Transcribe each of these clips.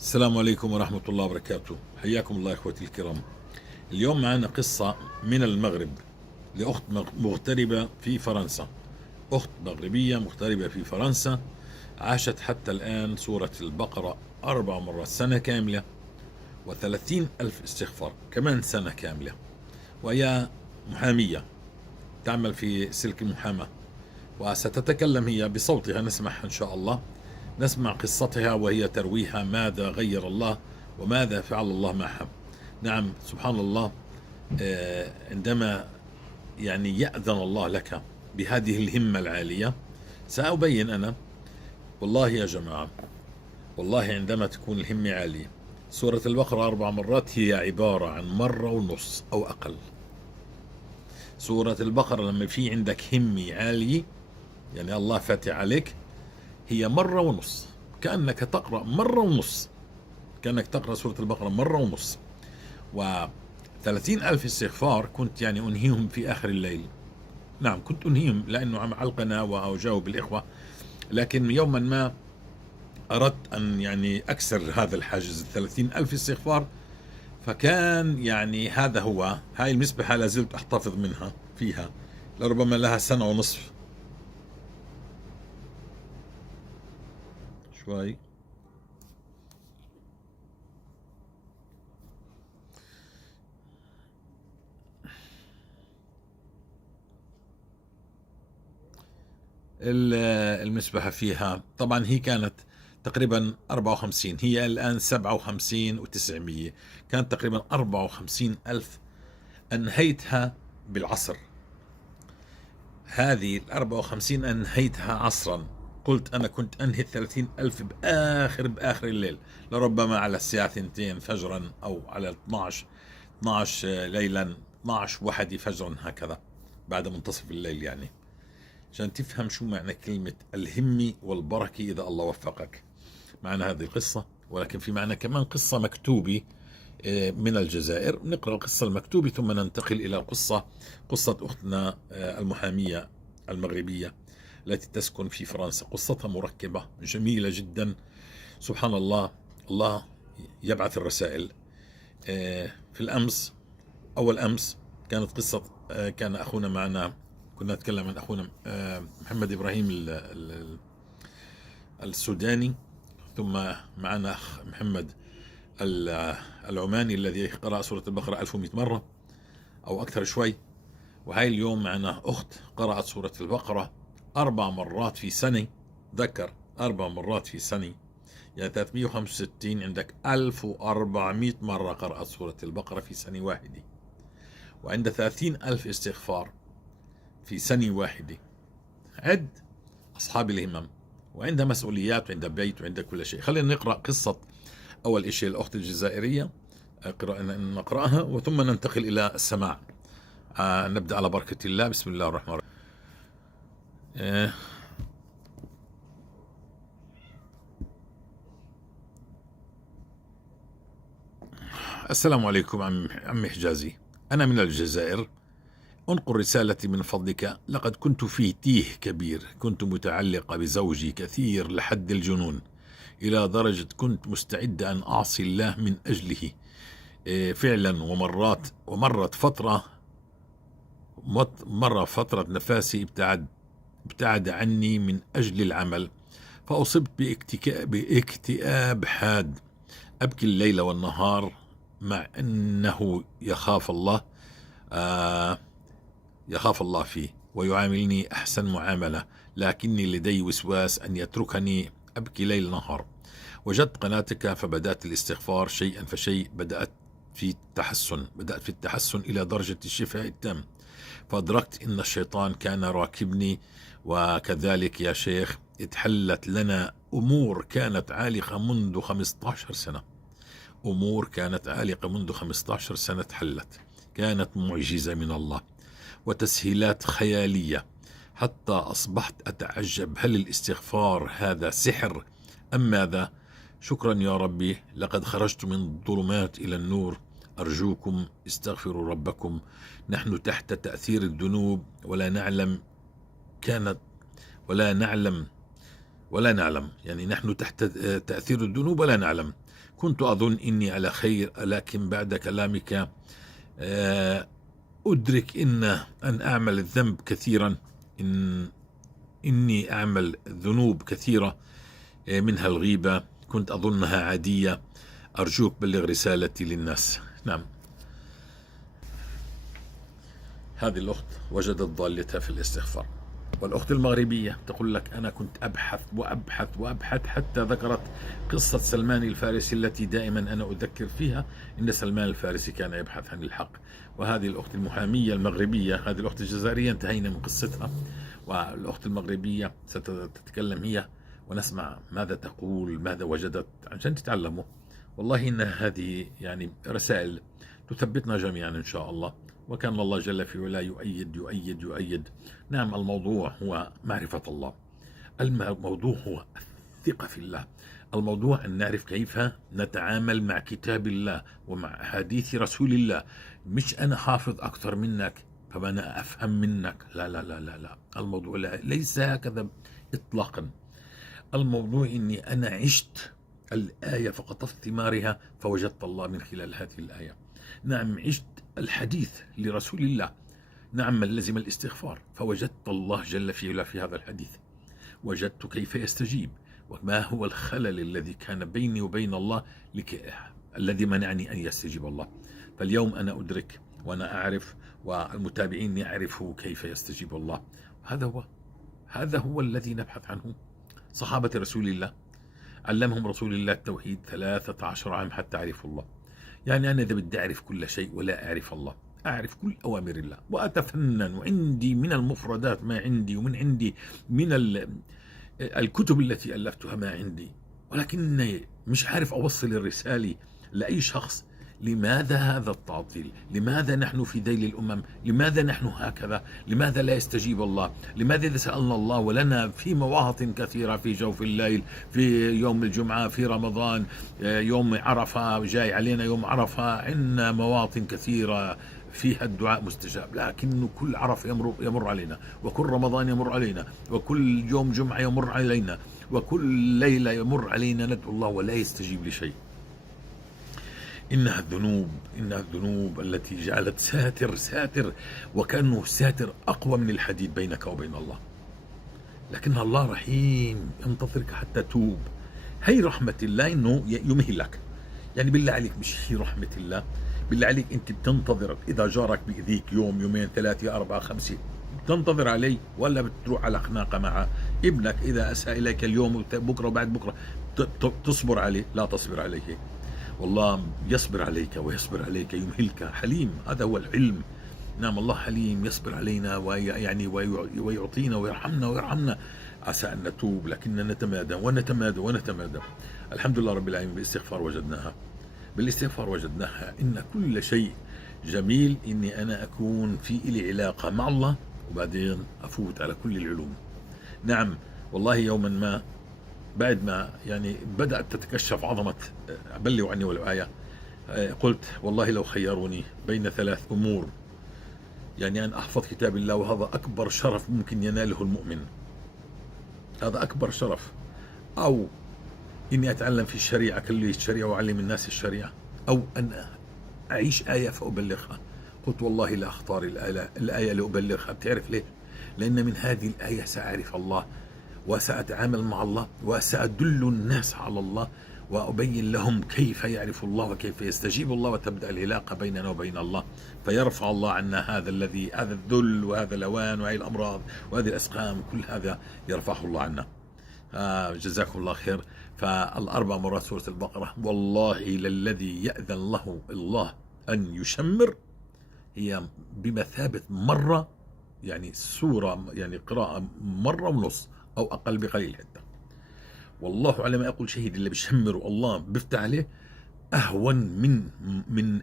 السلام عليكم ورحمة الله وبركاته. حياكم الله إخوتي الكرام. اليوم معنا قصة من المغرب لأخت مغتربة في فرنسا. أخت مغربية مغتربة في فرنسا عاشت حتى الآن سورة البقرة 4 مرات سنة كاملة، و30,000 استغفار كمان سنة كاملة. وهي محامية تعمل في سلك المحاماة، وستتكلم هي بصوتها، نسمعها إن شاء الله. نسمع قصتها وهي ترويها ماذا غير الله وماذا فعل الله معها. نعم، سبحان الله. عندما يأذن الله لك بهذه الهمة العالية، سأبين أنا. والله يا جماعة، والله عندما تكون الهمة عالية، سورة البقرة 4 مرات هي عبارة عن مرة ونص أو أقل. سورة البقرة لما في عندك همة عالية، الله فاتح عليك، هي مرة ونص، كأنك تقرأ مرة ونص، كأنك تقرأ سورة البقرة مرة ونص. و30,000 استغفار كنت أنهيهم في آخر الليل. نعم، كنت أنهيهم لأنه عم على القناة وأجاوب الإخوة، لكن يوما ما أردت أن أكسر هذا الحاجز 30,000 استغفار. فكان هذا هو، هاي المسبحة لازلت أحتفظ منها فيها، لربما لها سنة ونصف شوي. المسبحة فيها طبعا هي كانت تقريبا 54، هي الآن 57 و900، كانت تقريبا 54,000. أنهيتها بالعصر، هذه 54 أنهيتها عصرا. قلت أنا كنت أنهي 30,000 بآخر الليل، لربما على الساعة 2 فجرا أو على 12 ليلا، 12 1 فجرا، هكذا بعد منتصف الليل، عشان تفهم شو معنى كلمة الهمة والبركة إذا الله وفقك. معنى هذه القصة، ولكن في معنى كمان قصة مكتوبة من الجزائر. نقرأ القصة المكتوبة ثم ننتقل إلى قصة أختنا المحامية المغربية التي تسكن في فرنسا. قصتها مركبة جميلة جدا، سبحان الله. الله يبعث الرسائل. في الأمس، أول أمس، كانت قصة، كان أخونا معنا، كنا نتكلم عن أخونا محمد إبراهيم السوداني، ثم معنا أخ محمد العماني الذي قرأ سورة البقرة 1100 مرة أو أكثر شوي. وهاي اليوم معنا أخت قرأت سورة البقرة 4 مرات في سنة. ذكر 4 مرات في سنة، 365، عندك 1400 مرة قرأت سورة البقرة في سنة واحدة، وعند 30,000 استغفار في سنة واحدة. عد أصحاب الهمم، وعندها مسؤوليات وعندها بيت وعندها كل شيء. خلينا نقرأ قصة أول شيء الأخت الجزائرية، نقرأها وثم ننتقل إلى السماع. نبدأ على بركة الله. بسم الله الرحمن الرحيم. السلام عليكم عمي حجازي، أنا من الجزائر. انقل رسالتي من فضلك. لقد كنت في تيه كبير، كنت متعلقة بزوجي كثير لحد الجنون، إلى درجة كنت مستعدة أن أعصي الله من أجله. فعلا. ومرت فترة نفاسي ابتعد عني من أجل العمل، فأصبت باكتئاب حاد، أبكي الليل والنهار، مع أنه يخاف الله فيه ويعاملني أحسن معاملة، لكني لدي وسواس أن يتركني أبكي ليل نهار. وجدت قناتك فبدأت الاستغفار شيئا فشيء، بدأت في التحسن إلى درجة الشفاء التام، فأدركت أن الشيطان كان راكبني. وكذلك يا شيخ اتحلت لنا أمور كانت عالقة منذ 15 سنة. أمور كانت عالقة منذ 15 سنة اتحلت، كانت معجزة من الله وتسهيلات خيالية، حتى أصبحت أتعجب، هل الاستغفار هذا سحر أم ماذا؟ شكرا يا ربي، لقد خرجت من الظلمات إلى النور. أرجوكم استغفروا ربكم، نحن تحت تأثير الذنوب ولا نعلم ولا نعلم، يعني نحن تحت تأثير الذنوب ولا نعلم. كنت أظن إني على خير، لكن بعد كلامك أدرك أن أعمل الذنب كثيرا، إني أعمل ذنوب كثيرة، منها الغيبة، كنت أظنها عادية. أرجوك بلغ رسالتي للناس. نعم. هذه الأخت وجدت ضالتها في الاستغفار. والأخت المغربية تقول لك أنا كنت أبحث وأبحث وأبحث حتى ذكرت قصة سلمان الفارسي التي دائما أنا أذكر فيها إن سلمان الفارسي كان يبحث عن الحق. وهذه الأخت المحامية المغربية، هذه الأخت الجزائرية انتهينا من قصتها، والأخت المغربية ستتكلم هي ونسمع ماذا تقول، ماذا وجدت عشان تتعلموا. والله إن هذه يعني رسائل تثبتنا جميعا إن شاء الله، وكان الله جل في علاه يؤيد يؤيد يؤيد. نعم، الموضوع هو معرفة الله، الموضوع هو الثقة في الله، الموضوع أن نعرف كيف نتعامل مع كتاب الله ومع أحاديث رسول الله. مش أنا حافظ أكثر منك فأنا أفهم منك، لا لا لا لا لا، الموضوع ليس هكذا إطلاقا. الموضوع إني أنا عشت الآية فقطفت ثمارها فوجدت الله من خلال هذه الآية. نعم، عشت الحديث لرسول الله، نعم، من لزم الاستغفار فوجدت الله جل في علاه في هذا الحديث، وجدت كيف يستجيب وما هو الخلل الذي كان بيني وبين الله الذي منعني أن يستجيب الله. فاليوم أنا أدرك وأنا أعرف والمتابعين يعرفوا كيف يستجيب الله. هذا هو الذي نبحث عنه. صحابة رسول الله علمهم رسول الله التوحيد 13 عام حتى عرفوا الله. يعني أنا إذا بدي أعرف كل شيء ولا أعرف الله، أعرف كل أوامر الله وأتفنن، وعندي من المفردات ما عندي، ومن عندي من الكتب التي ألفتها ما عندي، ولكني مش عارف أوصل الرسالة لأي شخص. لماذا هذا التعطيل؟ لماذا نحن في ذيل الأمم؟ لماذا نحن هكذا؟ لماذا لا يستجيب الله؟ لماذا إذا سألنا الله ولنا في مواطن كثيرة، في جوف الليل، في يوم الجمعة، في رمضان، يوم عرفة جاي علينا، يوم عرفة عندنا مواطن كثيرة فيها الدعاء مستجاب، لكن كل عرف يمر علينا، وكل رمضان يمر علينا، وكل يوم جمعة يمر علينا، وكل ليلة يمر علينا ندعو الله ولا يستجيب لشيء. إنها الذنوب التي جعلت ساتر وكأنه ساتر أقوى من الحديد بينك وبين الله. لكن الله رحيم ينتظرك حتى توب. هي رحمة الله إنه يمهلك. يعني بالله عليك، مش هي رحمة الله؟ بالله عليك أنت بتنتظر إذا جارك بيأذيك يوم يومين 3 4 5 بتنتظر عليه، ولا بتروح على خناقة مع ابنك إذا أساء إليك اليوم بكرة وبعد بكرة تصبر عليه؟ لا تصبر عليه. والله يصبر عليك ويصبر عليك، يمهلك، حليم. هذا هو العلم. نعم، الله حليم يصبر علينا ويعطينا ويرحمنا عسى أن نتوب، لكننا نتمادى ونتمادى. الحمد لله رب العالمين، بالاستغفار وجدناها. إن كل شيء جميل إني أنا أكون في إلي علاقة مع الله وبعدين أفوت على كل العلوم. نعم، والله يوما ما بعد ما يعني بدأت تتكشف عظمة بلغوا عني ولو آية، قلت والله لو خيروني بين 3 أمور، يعني أن أحفظ كتاب الله، وهذا أكبر شرف ممكن يناله المؤمن، هذا أكبر شرف، أو إني أتعلم في الشريعة كلية الشريعة وأعلم الناس الشريعة، أو أن أعيش آية فأبلغها. قلت والله لا أختار الآية لأبلغها. بتعرف ليه؟ لأن من هذه الآية سأعرف الله وسأتعامل مع الله وسأدل الناس على الله وأبين لهم كيف يعرف الله وكيف يستجيب الله، وتبدأ العلاقة بيننا وبين الله، فيرفع الله عنا هذا الذل وهذا الأوان وهذه الأمراض وهذه الأسقام، كل هذا يرفعه الله عنا. جزاكم الله خير. فالأربع مرات سورة البقرة والله للذي يأذن له الله أن يشمر هي بمثابة مرة، يعني سورة، يعني قراءة مرة ونص أو أقل بقليل حتى. والله على ما أقول شهيد، اللي بيشمر الله بيفتح عليه أهون من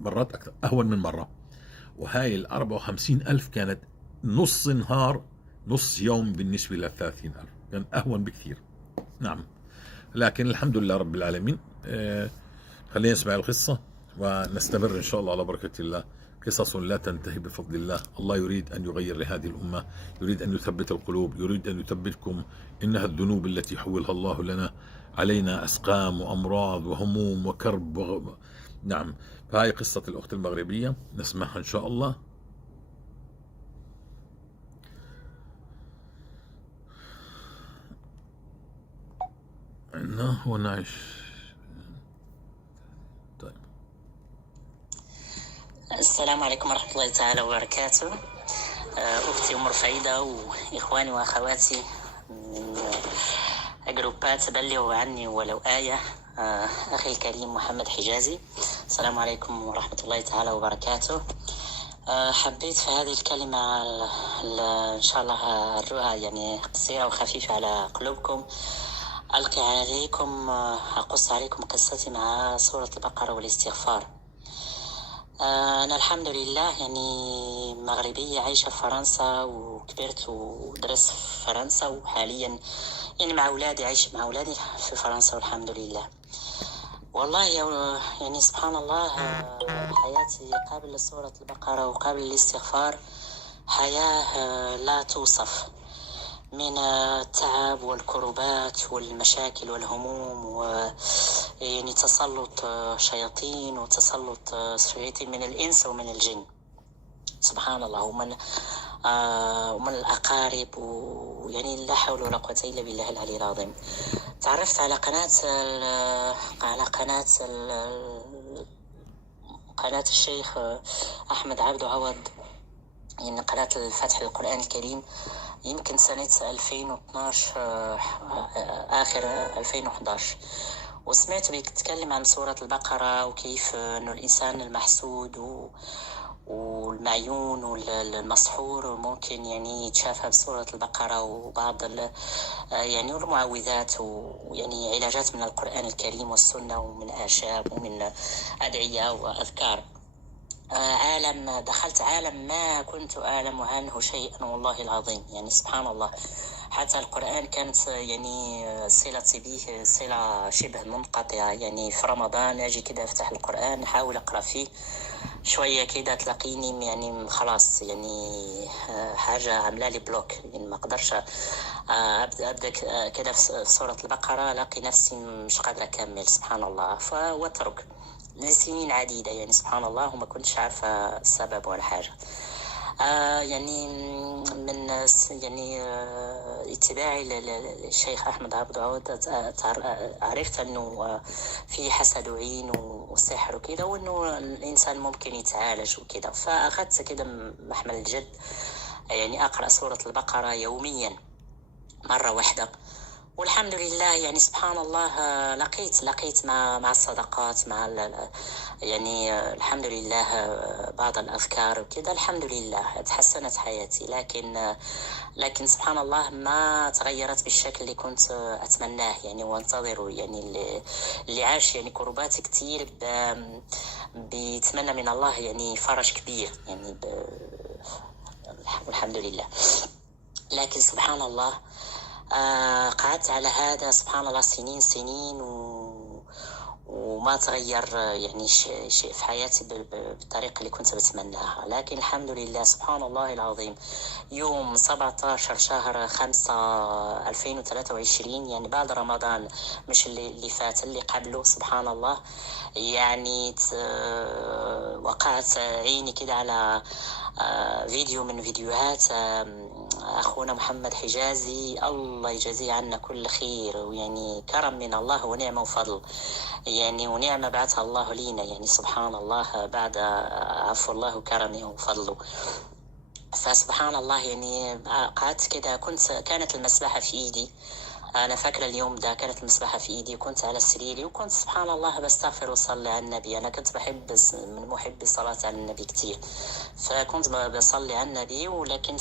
مرات أكثر، أهون من مرة. وهاي 54,000 كانت نص نهار نص يوم بالنسبة ل 30,000، كان أهون بكثير. نعم، لكن الحمد لله رب العالمين. خلينا نسمع القصة ونستمر إن شاء الله على بركة الله. قصص لا تنتهي بفضل الله. الله يريد أن يغير لهذه الأمة، يريد أن يثبت القلوب، يريد أن يثبتكم. إنها الذنوب التي حولها الله لنا علينا أسقام وأمراض وهموم وكرب نعم. فهي قصة الأخت المغربية، نسمعها إن شاء الله. عنا ونعيش. طيب. السلام عليكم ورحمة الله تعالى وبركاته. أختي أم رفيدة وإخواني وأخواتي من جروبات بلغوا عني ولو آية، أخي الكريم محمد حجازي، السلام عليكم ورحمة الله تعالى وبركاته. حبيت في هذه الكلمة إن شاء الله أروها يعني قصيرة وخفيفة على قلوبكم، ألقي عليكم أقص عليكم قصتي مع سورة البقرة والاستغفار. أنا الحمد لله يعني مغربية عايشة في فرنسا، وكبرت ودرست في فرنسا، وحاليا يعني مع أولادي عايشة مع أولادي في فرنسا والحمد لله. والله يعني سبحان الله، حياتي قبل سورة البقرة وقبل الاستغفار حياة لا توصف من التعب والكربات والمشاكل والهموم، ويعني تسلط شياطين وتسلط شياطين من الإنس ومن الجن سبحان الله، ومن الأقارب، ويعني لا حول ولا قوة إلا بالله العلي العظيم. تعرفت على قناة الشيخ أحمد عبد عوض، يعني قناة الفتح للقرآن الكريم، يمكن سنة 2012 آخر 2011، وسمعت بيتكلم عن سورة البقرة، وكيف أنه الإنسان المحسود والمعيون والمسحور ممكن يعني يتشافى بسورة البقرة وبعض يعني المعوذات، ويعني علاجات من القرآن الكريم والسنة، ومن آشاب ومن أدعية وأذكار. دخلت عالم ما كنت أعلم عنه شيئا والله العظيم، يعني سبحان الله. حتى القرآن كانت يعني صلتي به صلة شبه منقطعة، يعني في رمضان أجي كده أفتح القرآن أحاول أقرأ فيه شوية كده تلاقيني يعني خلاص يعني حاجة عاملة لي بلوك، يعني ما أقدرش أبدأ كده في سورة البقرة ألاقي نفسي مش قادرة أكمل سبحان الله، فأترك لسنين عديدة يعني سبحان الله، وما كنتش عارفة السبب ولا حاجة. يعني من يعني اتباعي للشيخ أحمد عبد عوض عرفت أنه في حسد وعين وسحر وكده، وأنه الإنسان ممكن يتعالج وكده، فأخذت كده محمل الجد، يعني أقرأ سورة البقرة يوميا مرة واحدة، والحمد لله يعني سبحان الله لقيت مع الصدقات مع يعني الحمد لله بعض الأذكار وكذا، الحمد لله تحسنت حياتي، لكن سبحان الله ما تغيرت بالشكل اللي كنت أتمناه يعني وانتظره، يعني اللي عاش يعني كربات كتير بيتمنى من الله يعني فرج كبير يعني والحمد لله. لكن سبحان الله قعدت على هذا سبحان الله سنين وما تغير يعني شيء في حياتي بالطريقة اللي كنت بتمناها، لكن الحمد لله سبحان الله العظيم يوم 17 شهر 5 2023 يعني بعد رمضان، مش اللي فات اللي قبله، سبحان الله يعني وقعت عيني كده على فيديو من فيديوهات أخونا محمد حجازي، الله يجزيه عنا كل خير، ويعني كرم من الله ونعمة وفضل يعني، ونعمة بعثها الله لينا يعني سبحان الله بعد عفو الله وكرمه وفضله. فسبحان الله يعني قعدت كده، كانت المسبحة في إيدي، أنا فاكرة اليوم ده كانت المسبحة في إيدي، وكنت على سريري وكنت سبحان الله بستغفر وصلي على النبي. أنا كنت بحب من محبي الصلاة على النبي كتير، فكنت بصلي على النبي، ولكن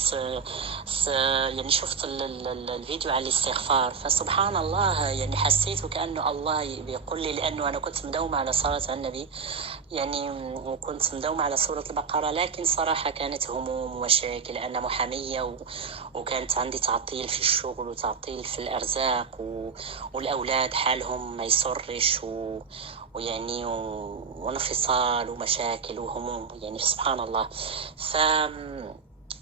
يعني شفت الفيديو على الاستغفار، فسبحان الله يعني حسيت وكأنه الله بيقول لي، لأنه أنا كنت مدومة على صلاة على النبي يعني، وكنت مدومة على سورة البقرة، لكن صراحة كانت هموم ومشاكل، أنا محامية وكانت عندي تعطيل في الشغل وتعطيل في الأرزاق الرزاق والأولاد حالهم ما يسرش ويعني وانفصال ومشاكل وهموم، يعني سبحان الله. ف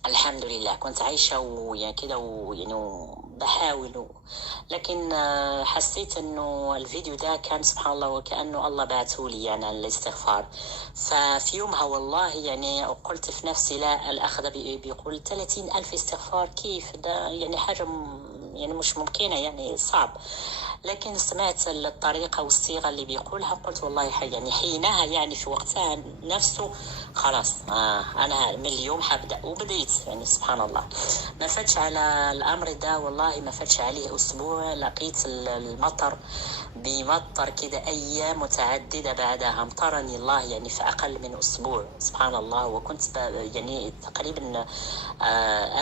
الحمد لله كنت عايشة ويعني كده ويعني بحاول لكن حسيت انه الفيديو ده كان سبحان الله وكأنه الله بعثولي يعني على الاستغفار. ففي يومها والله يعني قلت في نفسي لا، الأخ بيقول 30,000 استغفار كيف ده؟ يعني حاجة يعني مش ممكنة، يعني صعب. لكن سمعت الطريقة والصيغة اللي بيقولها، قلت والله يعني حينها يعني في وقتها نفسه خلاص أنا من اليوم حبدأ، وبديت يعني سبحان الله. ما فاتش على الأمر ده والله، ما فاتش عليه أسبوع لقيت المطر بمطر كده أيام متعددة بعدها، امطرني الله يعني في أقل من أسبوع سبحان الله. وكنت يعني تقريبا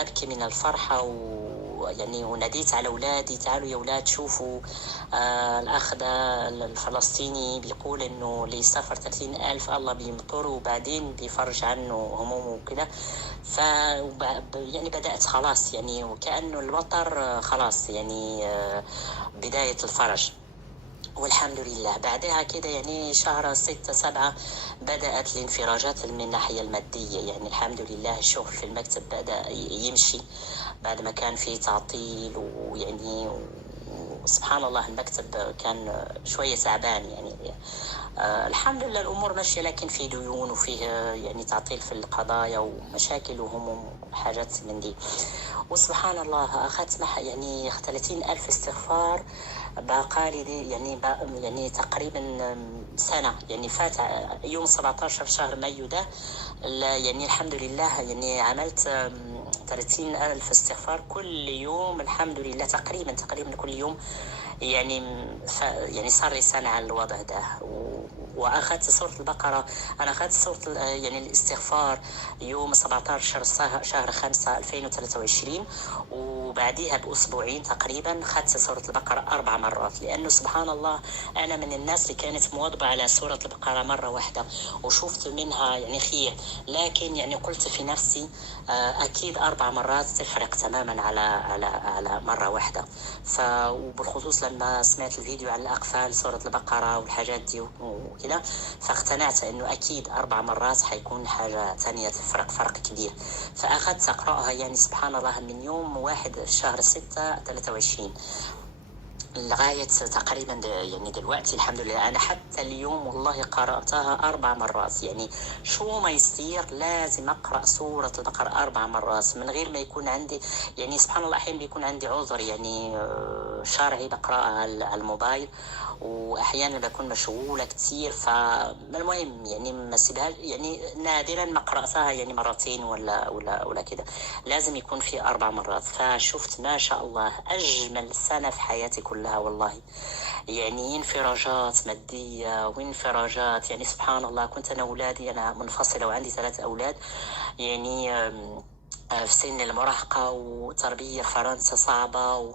أبكي من الفرحة يعني وناديت على أولادي تعالوا يا أولاد شوفوا الأخ ده الفلسطيني بيقول إنه اللي يسافر 30,000 الله بيمطر وبعدين بيفرج عنه همومه وكده. يعني بدأت خلاص يعني وكأنه المطر خلاص يعني بداية الفرج، والحمد لله. بعدها كده يعني شهر 6-7 بدأت الانفراجات من الناحية المادية، يعني الحمد لله الشغل في المكتب بدأ يمشي بعد ما كان في تعطيل، ويعني سبحان الله المكتب كان شوية تعبان يعني الحمد لله الأمور ماشية، لكن في ديون وفيه يعني تعطيل في القضايا ومشاكل وهموم وحاجات من دي. وسبحان الله أخذت يعني 30,000 استغفار بقالي يعني تقريبا سنة، يعني فات يوم 17 شهر مايو ده يعني الحمد لله يعني عملت 30,000 استغفار كل يوم الحمد لله، تقريبا كل يوم يعني صار لي سنة على الوضع ده. وأخذت سورة البقرة، أنا أخذت سورة يعني الاستغفار يوم 17 شهر 5 2023، وبعديها بأسبوعين تقريبا أخذت سورة البقرة 4 مرات، لأنه سبحان الله أنا من الناس اللي كانت مواظبة على سورة البقرة مرة واحدة وشفت منها يعني خير، لكن يعني قلت في نفسي أكيد 4 مرات تفرق تماما على مرة واحدة. وبالخصوص لما سمعت الفيديو عن الأقفال سورة البقرة والحاجات دي وكده، فاقتنعت إنه أكيد 4 مرات حيكون حاجة تانية تفرق فرق كبير. فأخذت أقرأها يعني سبحان الله من يوم 1 شهر 6 23 لغاية تقريبا يعني دلوقتي الحمد لله. أنا حتى اليوم والله قرأتها 4 مرات، يعني شو ما يصير لازم أقرأ سورة البقرة 4 مرات من غير ما يكون عندي يعني سبحان الله أحيانا بيكون عندي عذر يعني شرعي بقرأها على الموبايل، وأحيانا بكون مشغولة كتير. فالمهم يعني ما سيبها يعني نادرا ما قرأتها يعني مرتين ولا كده، لازم يكون في 4 مرات. فشفت ما شاء الله أجمل سنة في حياتي كلها والله، يعني انفراجات مادية وانفراجات يعني سبحان الله. كنت أنا أولادي أنا منفصلة وعندي 3 أولاد يعني في سن المراهقة، وتربية فرنسا صعبة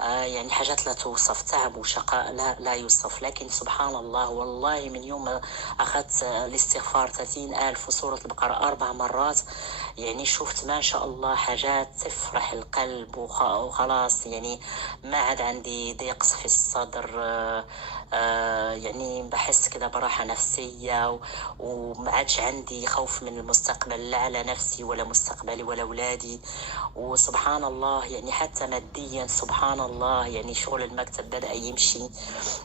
يعني حاجات لا توصف، تعب وشقاء لا يوصف. لكن سبحان الله والله من يوم ما أخذت الاستغفار 30,000 وسورة البقرة 4 مرات يعني شفت ما شاء الله حاجات تفرح القلب وخلاص يعني ما عاد عندي ضيق في الصدر يعني بحس كده براحة نفسية، وما عادش عندي خوف من المستقبل لا على نفسي ولا مستقبلي ولا أولادي. وسبحان الله يعني حتى ماديا سبحان الله يعني شغل المكتب بدأ يمشي،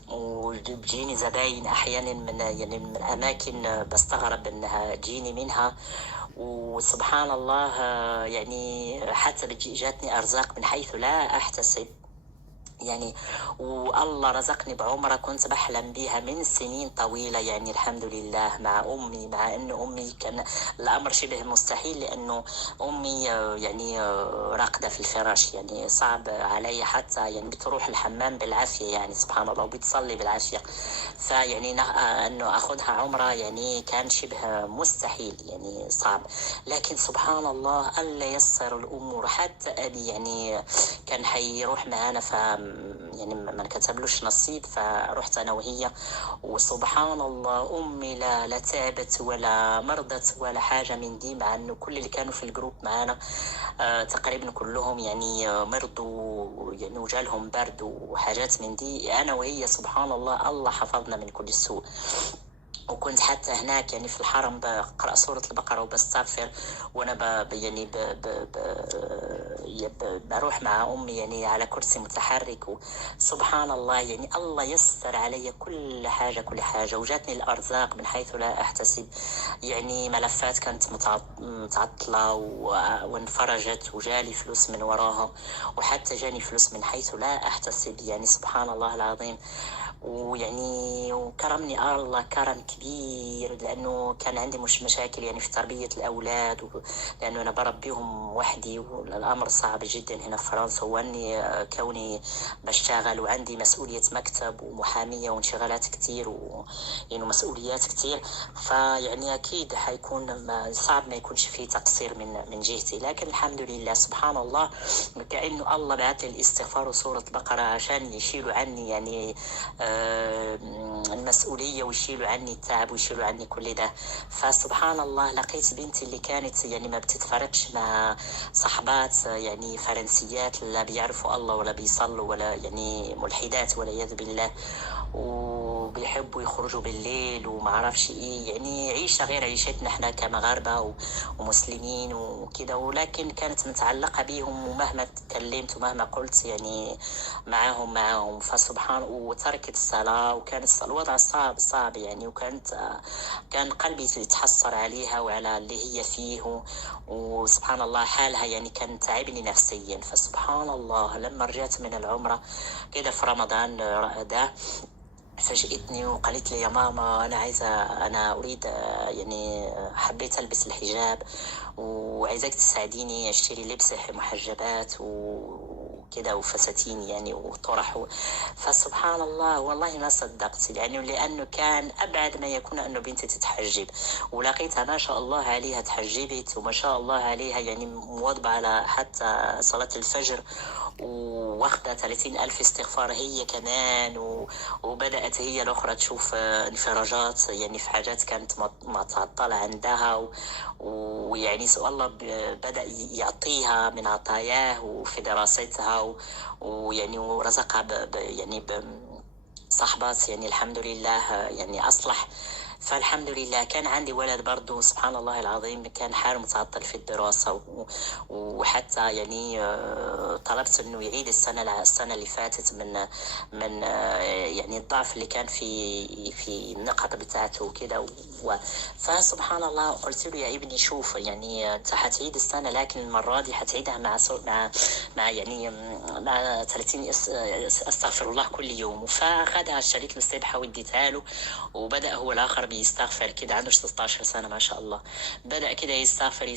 وبجيني زباين أحيانا من أماكن بستغرب أنها جيني منها، وسبحان الله يعني حتى جاتني أرزاق من حيث لا أحتسب يعني. والله رزقني بعمرة كنت بحلم بيها من سنين طويلة يعني الحمد لله مع أمي، مع أن أمي كان الأمر شبه مستحيل لأنه أمي يعني راقدة في الفراش، يعني صعب علي حتى يعني بتروح الحمام بالعافية يعني سبحان الله وبتصلي بالعافية. فيعني أنه أخذها عمرة يعني كان شبه مستحيل يعني صعب، لكن سبحان الله ألا يسر الأمور. حتى أبي يعني كان حيروح معنا يعني ما كتبلوش نصيب، فرحت انا وهي. وسبحان الله امي لا تعبت ولا مرضت ولا حاجه من دي، مع انه كل اللي كانوا في الجروب معانا تقريبا كلهم يعني مرضوا يعني وجالهم برد وحاجات من دي. انا وهي سبحان الله حفظنا من كل سوء. وكنت حتى هناك يعني في الحرم بقرأ سورة البقرة وبستغفر، وأنا يعني بروح مع أمي يعني على كرسي متحرك. سبحان الله يعني الله يسر علي كل حاجة كل حاجة، وجاتني الأرزاق من حيث لا أحتسب. يعني ملفات كانت متعطلة وانفرجت وجالي فلوس من وراها، وحتى جاني فلوس من حيث لا أحتسب. يعني سبحان الله العظيم. ويعني وكرمني الله كرم كبير، لأنه كان عندي مش مشاكل يعني في تربية الأولاد، لأنه أنا بربيهم وحدي، والأمر صعب جدا هنا في فرنسا. وأني كوني بشتغل وعندي مسؤولية مكتب ومحامية وانشغالات كتير يعني مسؤوليات كتير، فيعني أكيد حيكون صعب ما يكونش فيه تقصير من جهتي. لكن الحمد لله سبحان الله، كأنه الله بعث لي الاستغفار وسورة البقرة عشان يشيلوا عني يعني المسؤولية، ويشيلوا عني التعب، ويشيلوا عني كل ده. فسبحان الله لقيت بنتي اللي كانت يعني ما بتتفرقش مع صحبات يعني فرنسيات لا بيعرفوا الله ولا بيصلوا ولا يعني ملحدات والعياذ بالله، وبيحبوا يخرجوا بالليل وما عرفش ايه، يعني عيشة غير عيشتنا احنا كمغاربة ومسلمين وكده. ولكن كانت متعلقة بيهم، ومهما تكلمت ومهما قلت يعني معهم. فسبحان، وتركت الصلاة، وكان الوضع صعب يعني. كان قلبي يتحسر عليها وعلى اللي هي فيه، وسبحان الله حالها يعني كان تعبني نفسيا. فسبحان الله لما رجعت من العمرة كده في رمضان ده، فاجئتني وقالت لي يا ماما أنا أريد يعني حبيت ألبس الحجاب، وعايزاك تساعديني أشتري لبس محجبات وكده وفساتين يعني وطرح. فسبحان الله والله ما صدقت يعني، لأنه كان أبعد ما يكون أنه بنتي تتحجب، ولقيتها ما شاء الله عليها تحجبت، وما شاء الله عليها يعني مواظبة على حتى صلاة الفجر، واخدة 30,000 استغفار هي كمان. وبدأت هي الأخرى تشوف انفراجات يعني في حاجات كانت معطلة عندها، ويعني سؤال الله بدأ يعطيها من عطاياه وفي دراستها، ويعني ورزقها يعني بصحبات يعني الحمد لله يعني أصلح. فالحمد لله كان عندي ولد برضو سبحان الله العظيم كان حاله متعطل في الدراسة، وحتى يعني طلبت انه يعيد السنة اللي فاتت من يعني الضعف اللي كان في النقط بتاعته وكده. فسبحان الله قلت له يا ابني شوف يعني انت حتعيد السنة، لكن المرة دي حتعيدها مع يعني مع 30 استغفر الله كل يوم. فاخذها اشتريت له السبحة واديتها له، وبدأ هو الآخر بيستغفر كده، عنده 16 سنة ما شاء الله. بدأ كده يستغفر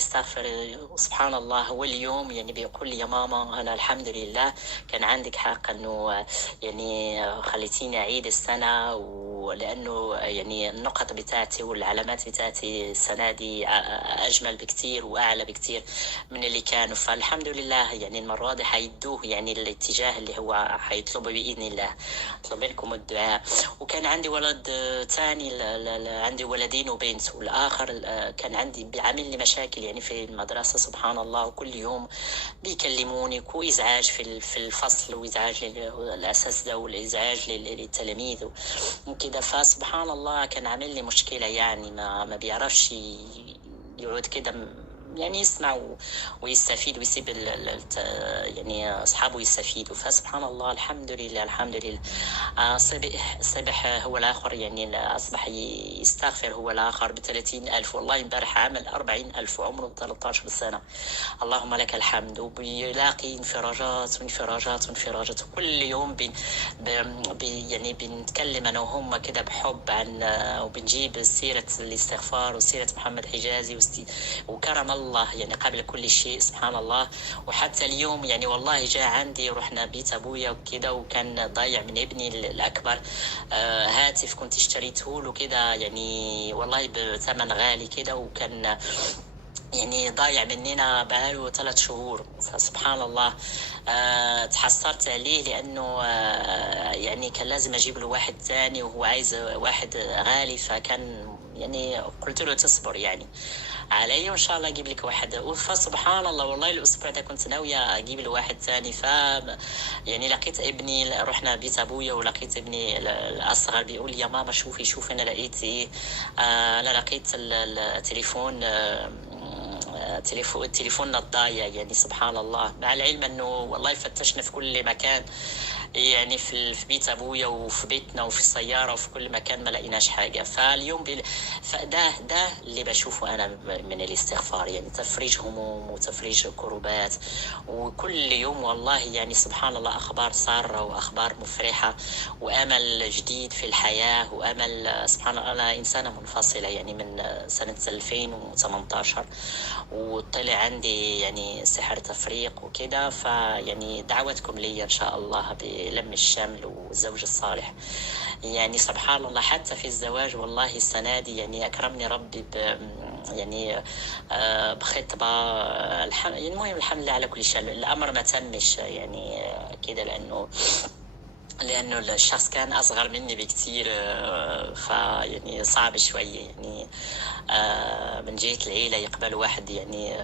سبحان الله. هو اليوم يعني بيقول لي يا ماما أنا الحمد لله كان عندك حق أنه يعني خليتيني أعيد السنة، ولأنه يعني النقط بتاعتي والعلامات بتاعتي السنة دي أجمل بكتير وأعلى بكتير من اللي كانوا. فالحمد لله يعني المرة دي حيدوه يعني الاتجاه اللي هو حيطلبه بإذن الله. أطلب لكم الدعاء. وكان عندي ولد تاني، عندي ولدين وبنت، والآخر كان عندي بيعمل لي مشاكل يعني في المدرسة سبحان الله، وكل يوم بيكلموني وإزعاج في الفصل، وإزعاج للأساتذة والإزعاج للتلاميذ وكده. فسبحان الله كان عامل لي مشكلة يعني ما بيعرفش يقعد كده يعني يسمع ويستفيد ويسيب يعني أصحابه يستفيدوا. فسبحان الله الحمد لله. صبح هو الآخر يعني أصبح يستغفر هو الآخر ب30,000. والله امبارح عمل 40,000 وعمره 13 سنة. اللهم لك الحمد. وبيلاقي انفراجات كل يوم يعني بنتكلم أنا وهم كده بحب عن وبنجيب سيرة الاستغفار وسيرة محمد حجازي وكرم الله يعني قبل كل شيء سبحان الله. وحتى اليوم يعني والله جاء عندي، رحنا بيت أبويا وكده، وكان ضايع من ابني الأكبر هاتف كنت اشتريته له كده يعني والله بثمن غالي كده، وكان يعني ضايع مننا بقاله 3 شهور. فسبحان الله تحسرت عليه لأنه يعني كان لازم أجيب له واحد تاني وهو عايز واحد غالي، فكان يعني قلت له تصبر يعني علي وإن شاء الله أجيب لك واحد. فسبحان الله والله الأسبوع ده كنت ناوية أجيب له واحد تاني، يعني لقيت ابني، رحنا بيت أبويا ولقيت ابني الأصغر بيقول يا ماما شوفي أنا لقيت إيه. أنا لقيت التليفون، تليفوننا الضايع. يعني سبحان الله، مع العلم انه والله فتشنا في كل مكان، يعني في بيت ابويا وفي بيتنا وفي السياره وفي كل مكان ما لقيناش حاجه. فاليوم ده اللي بشوفه انا من الاستغفار، يعني تفريج هموم وتفريج كروبات. وكل يوم والله يعني سبحان الله اخبار ساره واخبار مفرحه وامل جديد في الحياه وامل. سبحان الله انا انسانه منفصله يعني من سنه 2018 وطلع عندي يعني سحر تفريق وكده. فيعني دعوتكم لي إن شاء الله بلم الشمل والزوج الصالح. يعني سبحان الله حتى في الزواج والله السنة دي يعني أكرمني ربي يعني بخطبة. يعني المهم الحمد لله على كل شيء. الأمر ما تمش يعني كده لأنه الشخص كان أصغر مني بكتير، فيعني صعب شوية يعني من جهة العيلة يقبل واحد يعني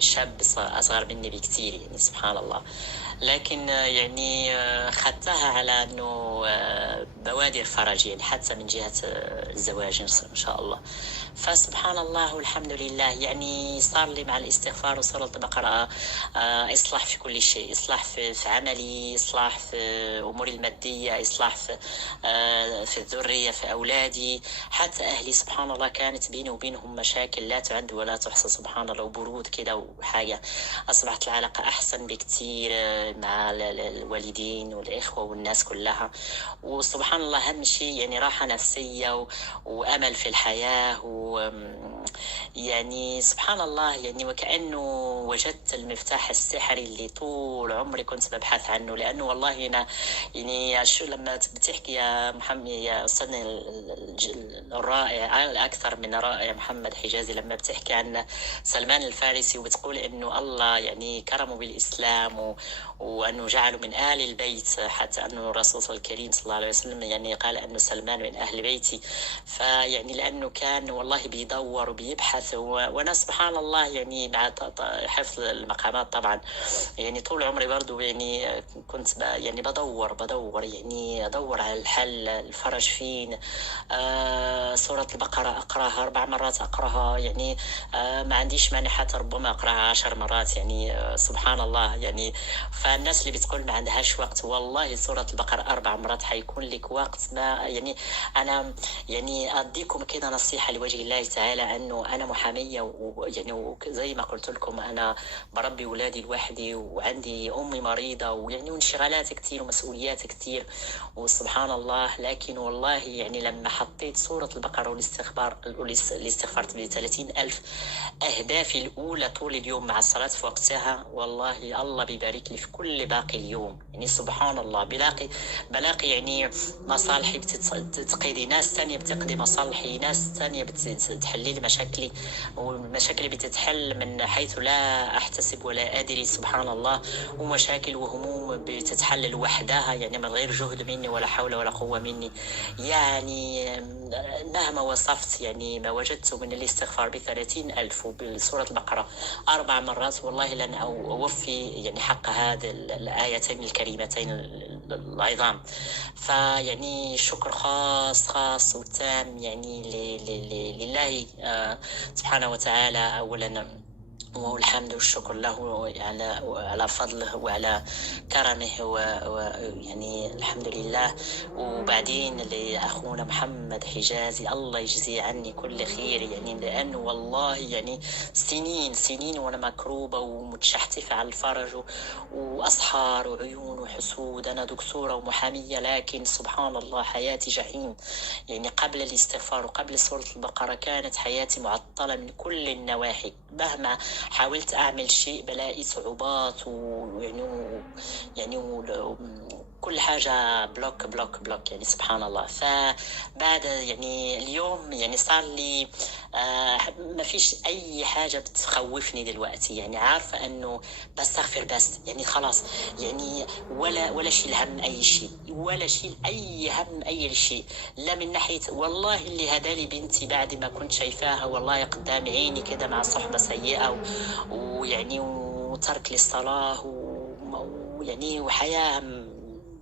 شاب أصغر مني بكتير يعني سبحان الله. لكن يعني خدتها على أنه بوادر فرج يعني حتى من جهة الزواج إن شاء الله. فسبحان الله والحمد لله يعني صار لي مع الاستغفار وسورة البقرة إصلاح في كل شيء، إصلاح في عملي، إصلاح في أموري المادية، إصلاح في الذرية، في أولادي، حتى أهلي. سبحان الله كانت بيني وبينهم مشاكل لا تعد ولا تحصى سبحان الله، وبرود كده وحاجة. أصبحت العلاقة أحسن بكتير مع الوالدين والإخوة والناس كلها. وسبحان الله أهم شيء يعني راحة نفسية وأمل في الحياة. يعني سبحان الله يعني وكأنه وجدت المفتاح السحري اللي طول عمري كنت ببحث عنه. لأنه والله أنا يعني شو لما بتحكي يا محمد يا أستاذنا الرائع الأكثر من رائع محمد حجازي، لما بتحكي عن سلمان الفارسي وبتقول إنه الله يعني كرمه بالإسلام وأنه جعله من آل البيت، حتى أنه الرسول الكريم صلى الله عليه وسلم يعني قال أنه سلمان من أهل بيتي. فيعني لأنه كان والله بيدور وبيبحث وأنا سبحان الله يعني مع حفظ المقامات طبعا يعني طول عمري برضو يعني كنت يعني بدور يعني أدور على الحل الفرج فين. سورة البقرة أقرأها 4 مرات أقرأها يعني ما عنديش مانع حتى ربما أقرأها 10 مرات يعني سبحان الله يعني. فالناس اللي بتقول ما عندهاش وقت، والله سورة البقرة 4 مرات حيكون لك وقت. ما يعني أنا يعني أديكم كده نصيحة لوجه الله تعالى، أنه أنا محامية ويعني زي ما قلت لكم أنا بربي ولادي لوحدي وعندي أمي مريضة ويعني انشغالات كتير ومسؤوليات كتير وسبحان الله. لكن والله يعني لما حطيت سورة البقرة والاستغفار ب 30,000 أهدافي الأولى طول اليوم مع الصلاة في وقتها، والله الله بيبارك لي في كل باقي اليوم. يعني سبحان الله بلاقي يعني مصالحي بتتقضي، ناس تانية بتقضي مصالحي، ناس تانية بتحل لي مشاكلي، ومشاكلي بتتحل من حيث لا أحتسب ولا أدري سبحان الله. ومشاكل وهموم بتتحل لوحدها يعني من غير جهد مني ولا حول ولا قوة مني. يعني مهما وصفت يعني ما وجدت من الاستغفار ب30,000 وبسورة البقرة 4 مرات والله لن أوفي يعني حق هذه الآيتين الكريمتين العظام. فيعني شكر خاص وتام يعني لله سبحانه وتعالى أولا، والحمد والشكر له على فضله وعلى كرمه ويعني الحمد لله. وبعدين لأخونا محمد حجازي الله يجزيه عني كل خير يعني، لأنه والله يعني سنين وأنا مكروبة ومتشحتفة على الفرج وأسحار وعيون وحسود. أنا دكتورة ومحامية لكن سبحان الله حياتي جحيم. يعني قبل الاستغفار وقبل سورة البقرة كانت حياتي معطلة من كل النواحي، مهما حاولت أعمل شيء بلاقي صعوبات ويعني كل حاجة بلوك بلوك بلوك، يعني سبحان الله. فبعد يعني اليوم يعني صار لي ما فيش أي حاجة بتخوفني دلوقتي، يعني عارفة أنه بستغفر بس، يعني خلاص، يعني ولا شيل هم أي شيء، ولا شيل أي هم أي شيء، لا من ناحية والله اللي هدالي بنتي بعد ما كنت شايفاها والله قدام عيني كده مع صحبة سيئة ويعني وترك للصلاة ويعني وحياة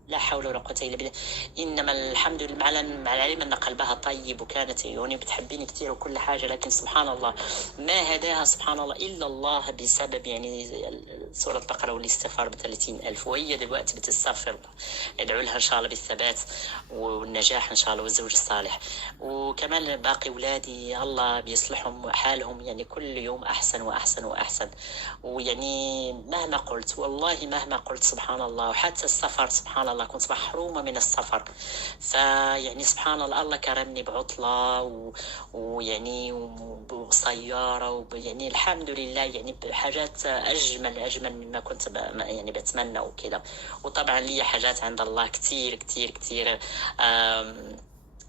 لا حول ولا قوة إلا بالله. إنما الحمد لله مع العلم أن قلبها طيب وكانت يعني بتحبيني كثير وكل حاجة، لكن سبحان الله ما هداها سبحان الله إلا الله بسبب يعني سورة البقرة والاستغفار ب30,000، وهي دلوقتي بتستغفر الله. ادعوا لها إن شاء الله بالثبات والنجاح إن شاء الله والزوج الصالح. وكمان باقي أولادي الله بيصلحهم حالهم، يعني كل يوم أحسن وأحسن وأحسن. ويعني مهما قلت والله مهما قلت سبحان الله، وحتى السفر سبحان الله كنت محرومة من السفر، فيعني سبحان الله الله كرمني بعطلة ويعني وسيارة يعني الحمد لله، يعني بحاجات أجمل مما كنت يعني بتمنى وكده. وطبعا لي حاجات عند الله كتير كتير كتير،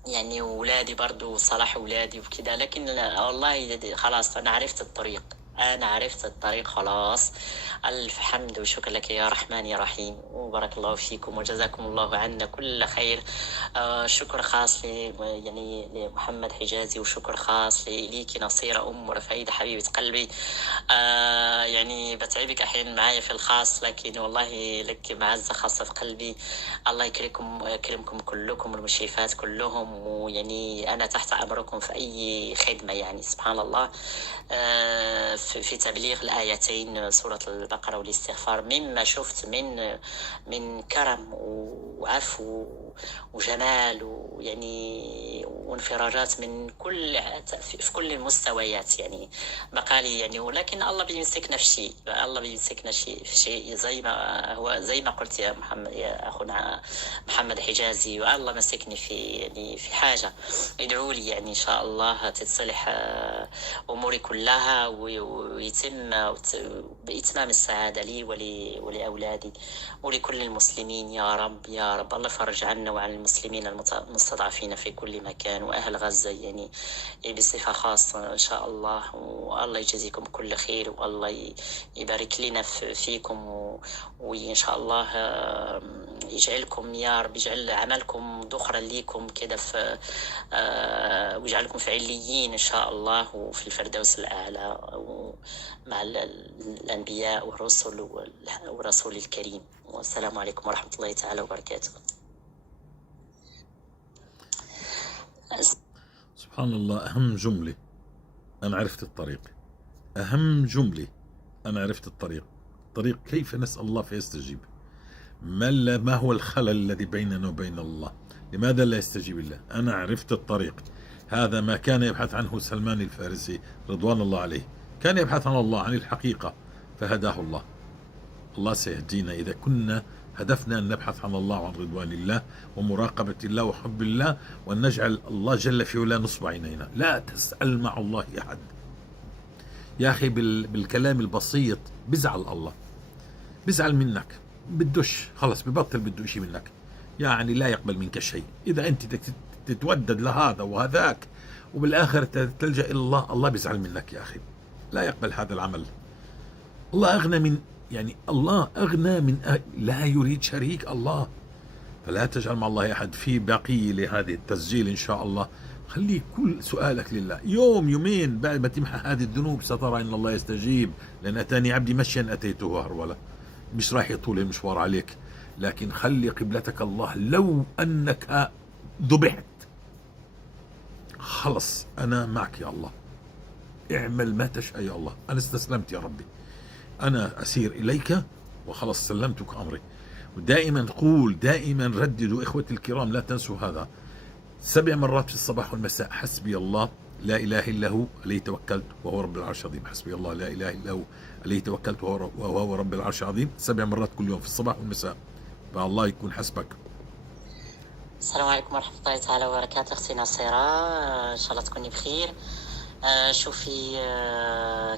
يعني ولادي برضو صلاح ولادي وكده، لكن والله خلاص أنا عرفت الطريق، أنا عرفت الطريق خلاص. ألف حمد وشكر لك يا رحمن يا رحيم، وبارك الله فيكم وجزاكم الله عنا كل خير. شكر خاص يعني لمحمد حجازي، وشكر خاص ليكي نصيرة أم ورفايدة حبيبة قلبي. يعني بتعبك أحيانا معايا في الخاص، لكن والله لك معزة خاصة في قلبي. الله يكرمكم كلكم والمشرفات كلهم، ويعني أنا تحت أمركم في أي خدمة، يعني سبحان الله. في تبليغ الآيتين سورة البقرة والاستغفار، مما شفت من كرم وعفو وجمال ويعني وانفراجات من في كل المستويات، يعني بقالي يعني. ولكن الله بيمسكنا في شيء، الله بيمسكنا في شيء زي ما قلت يا محمد يا أخونا محمد حجازي، والله مسكني يعني في حاجة. ادعوا لي يعني إن شاء الله تتصلح أموري كلها ويتم بإتمام السعادة لي ولأولادي ولكل المسلمين يا رب يا رب. الله فرج عنا وعن المسلمين المستضعفين في كل مكان، وأهل غزة يعني بصفة خاصة إن شاء الله. والله يجزيكم كل خير، والله يبارك لنا فيكم، وإن شاء الله يجعلكم يا رب، يجعل عملكم ذخرا ليكم كده في ويجعلكم في عليين إن شاء الله، وفي الفردوس الأعلى مع الأنبياء والرسل والرسول الكريم. والسلام عليكم ورحمة الله تعالى وبركاته. سبحان الله. أهم جملة أنا عرفت الطريق، أهم جملة أنا عرفت الطريق كيف نسأل الله فيستجيب. ما هو الخلل الذي بيننا وبين الله؟ لماذا لا يستجيب الله؟ أنا عرفت الطريق. هذا ما كان يبحث عنه سلمان الفارسي رضوان الله عليه، كان يبحث عن الله، عن الحقيقة، فهداه الله. الله سيهدينا إذا كنا هدفنا أن نبحث عن الله وعن رضوان الله ومراقبة الله وحب الله، وأن نجعل الله جل في علاه نصب عينينا. لا تسأل مع الله أحد يا أخي. بالكلام البسيط بزعل الله، بزعل منك، بدوش خلص، ببطل بده شيء منك، يعني لا يقبل منك شيء. إذا أنت تتودد لهذا وهذاك وبالآخر تلجأ إلى الله، الله بيزعل منك يا أخي، لا يقبل هذا العمل. الله أغنى من لا يريد شريك الله. فلا تجعل مع الله أحد. في بقية لهذه التسجيل إن شاء الله، خلي كل سؤالك لله. يوم يومين بعد ما تمحى هذه الذنوب سترى إن الله يستجيب، لأن أتاني عبدي مشيا أتيته هرولا. مش راح يطول المشوار عليك، لكن خلي قبلتك الله. لو أنك ذبحت خلص أنا معك يا الله، اعمل ما تشاء يا الله، أنا استسلمت يا ربي، أنا أسير إليك وخلص سلمتك أمري. ودائما قول، دائما رددوا إخوتي الكرام، لا تنسوا هذا 7 مرات في الصباح والمساء: حسبي الله لا إله إلا هو عليه توكلت وهو رب العرش العظيم. حسبي الله لا إله إلا هو عليه توكلت وهو رب العرش العظيم، 7 مرات كل يوم في الصباح والمساء، فالله يكون حسبك. السلام عليكم ورحمة الله تعالى وبركاته. أختي نصيرة إن شاء الله تكوني بخير. شوفي،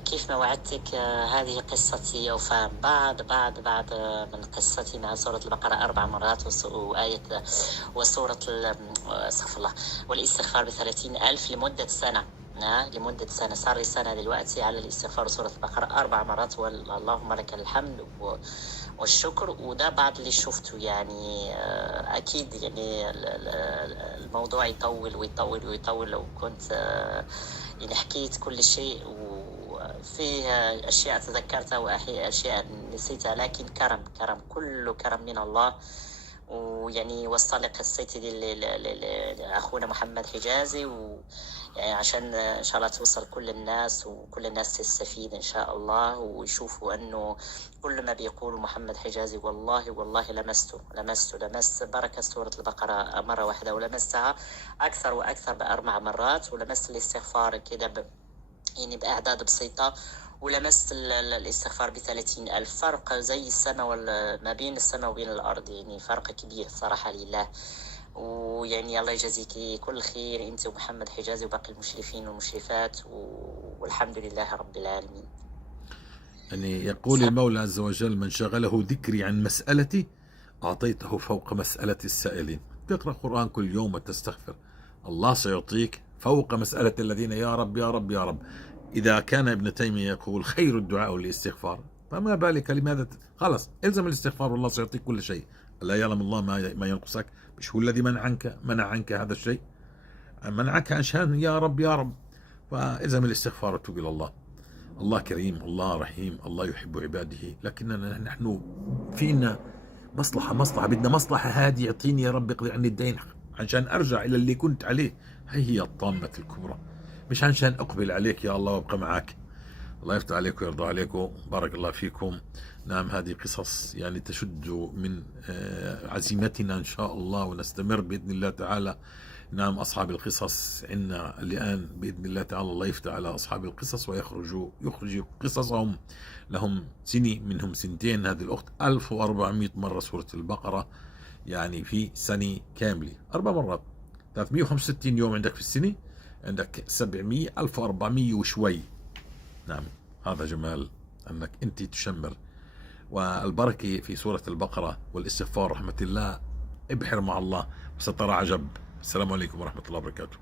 كيف ما وعدتك، هذه قصتي وفاء. بعد من قصتي مع سورة البقرة 4 مرات، وآية وسورة استغفر الله، والاستغفار ب30,000 لمدة سنة. لمدة سنة، صار لي سنة دلوقتي على الاستغفار وسورة البقرة 4 مرات، واللهم لك الحمد والشكر. وده بعد اللي شفته يعني. أكيد يعني الموضوع يطول ويطول ويطول لو كنت يعني حكيت كل شيء، وفيه أشياء تذكرتها وأشياء نسيتها، لكن كرم كله كرم من الله. ويعني وصل لي قصتي لأخونا محمد حجازي، يعني عشان إن شاء الله توصل كل الناس، وكل الناس تستفيد إن شاء الله، ويشوفوا أنه كل ما بيقول محمد حجازي والله لمست بركة سورة البقرة مرة واحدة، ولمستها أكثر وأكثر ب4 مرات، ولمست الاستغفار كده يعني بأعداد بسيطة، ولمست الاستغفار ب30,000. فرق زي السماء ما بين السماء وبين الأرض، يعني فرق كبير صراحة لله. ويعني الله يجزيك كل خير أنت ومحمد حجازي وباقي المشرفين والمشرفات، والحمد لله رب العالمين. يعني يقول المولى عز وجل: من شغله ذكري عن مسألتي أعطيته فوق مسألة السائلين. تقرأ قرآن كل يوم وتستغفر، الله سيعطيك فوق مسألة الذين يا رب يا رب يا رب. إذا كان ابن تيمية يقول خير الدعاء الاستغفار، فما بالك لماذا خلاص الزم الاستغفار والله سيعطيك كل شيء. لا يعلم الله ما ينقصك. مش هو الذي منع عنك هذا الشيء؟ منعك عشان يا رب يا رب. فالزم الاستغفار وتوب إلى الله. الله كريم، الله رحيم، الله يحب عباده، لكننا نحن فينا مصلحة بدنا مصلحة هذه، يعطيني يا رب اقضي عني الدين عشان أرجع إلى اللي كنت عليه. هي الطامة الكبرى، مش عشان أقبل عليك يا الله وأبقى معك. الله يفتح عليكم ويرضى عليكم، بارك الله فيكم. نعم، هذه قصص يعني تشد من عزيمتنا إن شاء الله، ونستمر بإذن الله تعالى. نعم، أصحاب القصص عندنا الآن بإذن الله تعالى. الله يفتح على أصحاب القصص يخرج قصصهم. لهم سنة، منهم سنتين. هذه الأخت 1400 مرة سورة البقرة، يعني في سنة كاملة 4 مرات. 365 يوم عندك في السنة، عندك 700 1400 وشوي. نعم، هذا جمال أنك أنت تشمر. والبركة في سورة البقرة والاستغفار رحمة الله. ابحر مع الله وسترى عجب. السلام عليكم ورحمة الله وبركاته.